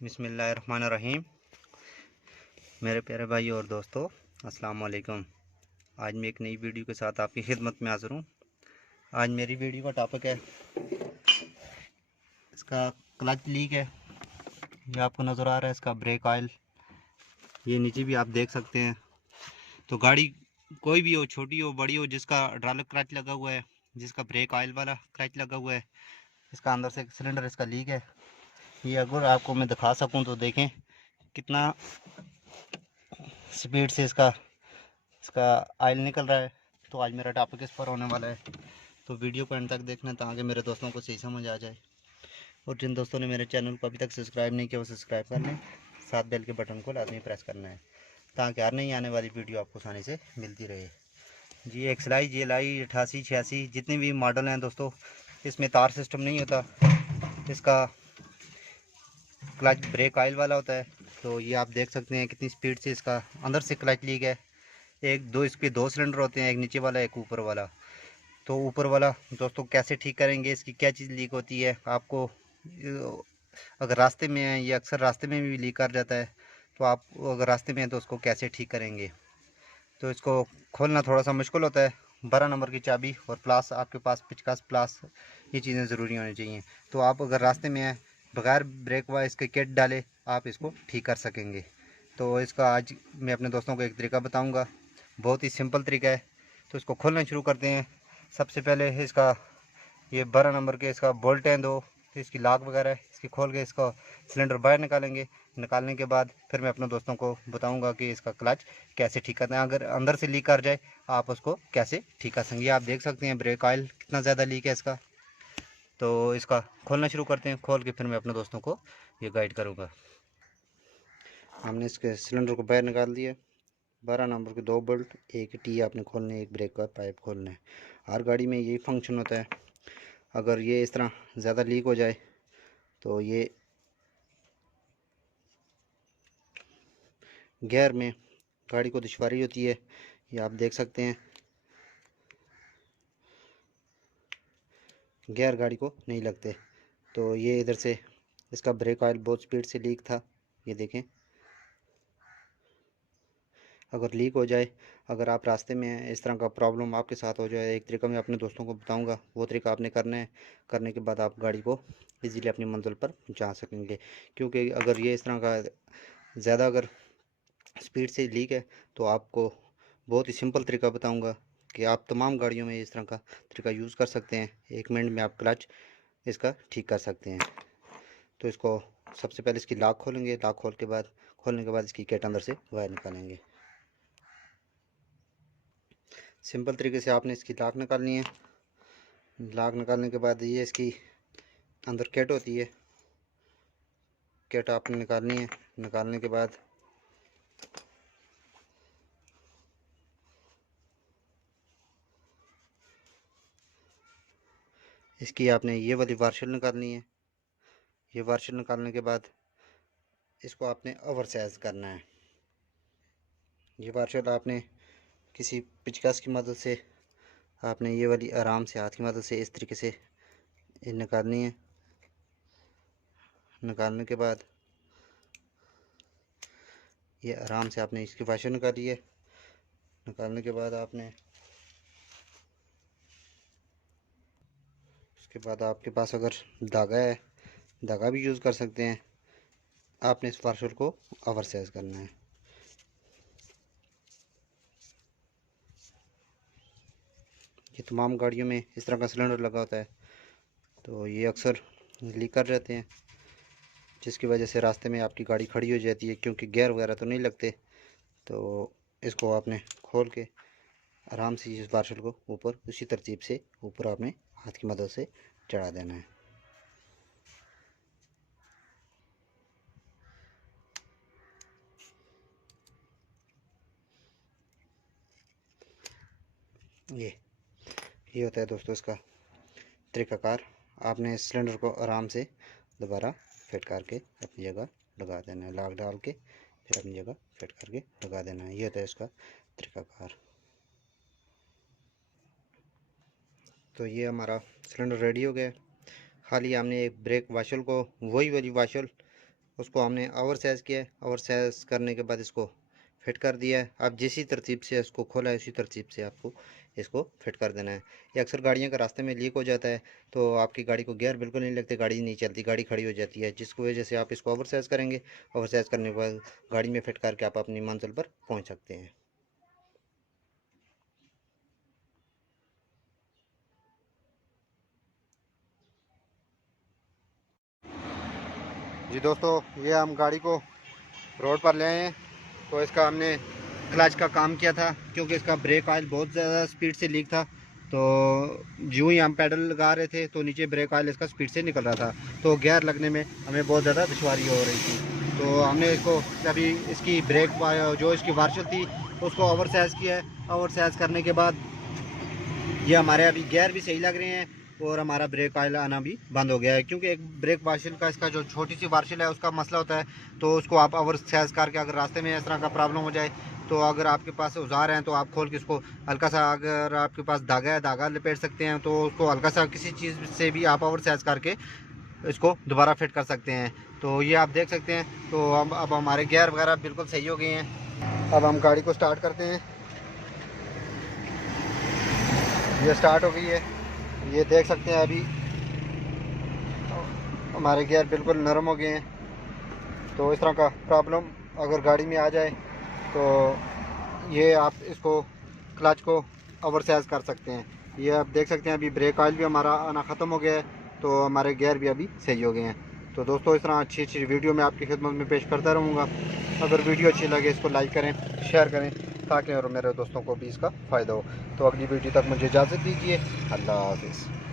बिस्मिल्लाहिर्रहमानिर्रहीम। मेरे प्यारे भाई और दोस्तों, अस्सलाम वालेकुम। आज मैं एक नई वीडियो के साथ आपकी खिदमत में हाज़िर हूँ। आज मेरी वीडियो का टॉपिक है इसका क्लच लीक है। ये आपको नज़र आ रहा है इसका ब्रेक ऑयल, ये नीचे भी आप देख सकते हैं। तो गाड़ी कोई भी हो, छोटी हो बड़ी हो, जिसका हाइड्रोलिक क्लच लगा हुआ है, जिसका ब्रेक ऑयल वाला क्लच लगा हुआ है, इसका अंदर से सिलेंडर इसका लीक है। ये अगर आपको मैं दिखा सकूँ तो देखें कितना स्पीड से इसका ऑयल निकल रहा है। तो आज मेरा टॉपिक इस पर होने वाला है, तो वीडियो को एंड तक देखना ताकि मेरे दोस्तों को सही समझ आ जाए। और जिन दोस्तों ने मेरे चैनल को अभी तक सब्सक्राइब नहीं किया वो सब्सक्राइब कर लें, साथ बेल के बटन को लाजमी प्रेस करना है ताकि हर नई आने वाली वीडियो आपको आसानी से मिलती रहे। जी एक्सलाई GLI 8886 जितने भी मॉडल हैं दोस्तों, इसमें तार सिस्टम नहीं होता, इसका क्लच ब्रेक ऑयल वाला होता है। तो ये आप देख सकते हैं कितनी स्पीड से इसका अंदर से क्लच लीक है। एक दो इसके दो सिलेंडर होते हैं, एक नीचे वाला एक ऊपर वाला। तो ऊपर वाला दोस्तों कैसे ठीक करेंगे, इसकी क्या चीज़ लीक होती है आपको अगर रास्ते में है, ये अक्सर रास्ते में भी लीक कर जाता है। तो आप अगर रास्ते में है तो उसको कैसे ठीक करेंगे। तो इसको खोलना थोड़ा सा मुश्किल होता है। 12 नंबर की चाबी और प्लास आपके पास, पिचकास प्लास, ये चीज़ें ज़रूरी होनी चाहिए। तो आप अगर रास्ते में हैं, बगैर ब्रेक व इसके किट डाले आप इसको ठीक कर सकेंगे। तो इसका आज मैं अपने दोस्तों को एक तरीका बताऊंगा, बहुत ही सिंपल तरीका है। तो इसको खोलना शुरू करते हैं। सबसे पहले इसका ये 12 नंबर के इसका बोल्ट हैं दो, तो इसकी लॉक वगैरह है, इसकी खोल के इसका सिलेंडर बाहर निकालेंगे। निकालने के बाद फिर मैं अपने दोस्तों को बताऊंगा कि इसका क्लच कैसे ठीक करना है। अगर अंदर से लीक कर जाए आप उसको कैसे ठीक कर सकेंगे। आप देख सकते हैं ब्रेक ऑयल कितना ज़्यादा लीक है इसका। तो इसका खोलना शुरू करते हैं, खोल के फिर मैं अपने दोस्तों को ये गाइड करूँगा। हमने इसके सिलेंडर को बाहर निकाल दिया। 12 नंबर के दो बोल्ट, एक टी आपने खोलने, एक ब्रेक का पाइप खोलना है। हर गाड़ी में यही फंक्शन होता है। अगर ये इस तरह ज़्यादा लीक हो जाए तो ये गियर में गाड़ी को दुश्वारी होती है। ये आप देख सकते हैं गियर गाड़ी को नहीं लगते। तो ये इधर से इसका ब्रेक ऑयल बहुत स्पीड से लीक था, ये देखें। अगर लीक हो जाए, अगर आप रास्ते में हैं, इस तरह का प्रॉब्लम आपके साथ हो जाए, एक तरीका मैं अपने दोस्तों को बताऊंगा, वो तरीका आपने करना है। करने के बाद आप गाड़ी को इजीली अपनी मंजिल पर पहुंचा सकेंगे। क्योंकि अगर ये इस तरह का ज़्यादा अगर स्पीड से लीक है तो आपको बहुत ही सिंपल तरीका बताऊंगा कि आप तमाम गाड़ियों में इस तरह का तरीका यूज़ कर सकते हैं। 1 मिनट में आप क्लच इसका ठीक कर सकते हैं। तो इसको सबसे पहले इसकी लॉक खोलेंगे, लॉक खोलने के बाद इसकी किट अंदर से बाहर निकालेंगे। सिंपल तरीके से आपने इसकी लॉक निकालनी है। लॉक निकालने के बाद ये इसकी अंदर किट होती है, किट आपने निकालनी है। निकालने के बाद इसकी आपने ये वाली वार्शल निकालनी है। ये वार्शल निकालने के बाद इसको आपने ओवर साइज करना है। ये वार्शल आपने किसी पिचकस की मदद से आपने ये वाली आराम से हाथ की मदद से इस तरीके से ये निकालनी है। निकालने के बाद ये आराम से आपने इसकी वाशर निकाली है। निकालने के बाद आपने उसके बाद आपके पास अगर धागा है, धागा भी यूज़ कर सकते हैं। आपने इस वाशर को ओवर साइज करना है। ये तमाम गाड़ियों में इस तरह का सिलेंडर लगा होता है, तो ये अक्सर लीक कर जाते हैं, जिसकी वजह से रास्ते में आपकी गाड़ी खड़ी हो जाती है, क्योंकि गियर वगैरह तो नहीं लगते। तो इसको आपने खोल के आराम से इस वाशल को ऊपर उसी तरतीब से ऊपर आपने हाथ की मदद से चढ़ा देना है। ये होता है दोस्तों इसका तरीक़ाकार। आपने सिलेंडर को आराम से दोबारा फिट करके अपनी जगह लगा देना है। लॉक डाल के फिर अपनी जगह फिट करके लगा देना है। ये होता है इसका तरीक़ाकार। तो ये हमारा सिलेंडर रेडी हो गया। खाली हमने एक ब्रेक वाशल को, वही वाली वाशल उसको हमने ओवर साइज़ किया है। ओवर साइज़ करने के बाद इसको फिट कर दिया है। आप जिस तरतीब से इसको खोला है उसी तरतीब से आपको इसको फिट कर देना है। ये अक्सर गाड़ियों का रास्ते में लीक हो जाता है, तो आपकी गाड़ी को गियर बिल्कुल नहीं लगते, गाड़ी नहीं चलती, गाड़ी खड़ी हो जाती है, जिसकी वजह से आप इसको ओवर साइज़ करेंगे। ओवर साइज़ करने के बाद गाड़ी में फिट करके आप अपनी मंजिल पर पहुँच सकते हैं। जी दोस्तों, ये हम गाड़ी को रोड पर ले आए हैं। तो इसका हमने क्लच का काम किया था, क्योंकि इसका ब्रेक ऑयल बहुत ज़्यादा स्पीड से लीक था। तो जो ही हम पैडल लगा रहे थे तो नीचे ब्रेक ऑयल इसका स्पीड से निकल रहा था, तो गियर लगने में हमें बहुत ज़्यादा दुश्वारी हो रही थी। तो हमने इसको अभी इसकी ब्रेक जो इसकी वार्शल थी उसको ओवर साइज़ किया है। ओवर साइज़ करने के बाद ये हमारे अभी गियर भी सही लग रहे हैं और हमारा ब्रेक ऑयल आना भी बंद हो गया है, क्योंकि एक ब्रेक वार्शल का इसका जो छोटी सी वार्शल है उसका मसला होता है। तो उसको आप ओवर साइज़ करके अगर रास्ते में इस तरह का प्रॉब्लम हो जाए, तो अगर आपके पास औजार हैं तो आप खोल के इसको हल्का सा, अगर आपके पास धागा है धागा लपेट सकते हैं, तो उसको हल्का सा किसी चीज़ से भी आप ओवर साइज़ करके इसको दोबारा फिट कर सकते हैं। तो ये आप देख सकते हैं। तो अब हमारे गियर वगैरह बिल्कुल सही हो गए हैं। अब हम गाड़ी को स्टार्ट करते हैं। ये स्टार्ट हो गई है, ये देख सकते हैं। अभी हमारे गियर बिल्कुल नरम हो गए हैं। तो इस तरह का प्रॉब्लम अगर गाड़ी में आ जाए तो ये आप इसको क्लच को ओवर साइज़ कर सकते हैं। ये आप देख सकते हैं। अभी ब्रेक ऑयल भी हमारा आना ख़त्म हो गया है, तो हमारे गियर भी अभी सही हो गए हैं। तो दोस्तों, इस तरह अच्छी अच्छी वीडियो मैं आपकी खिदमत में पेश करता रहूँगा। अगर वीडियो अच्छी लगे इसको लाइक करें, शेयर करें, ताकि और मेरे दोस्तों को भी इसका फ़ायदा हो। तो अगली वीडियो तक मुझे इजाज़त दीजिए। अल्लाह हाफ़िज़।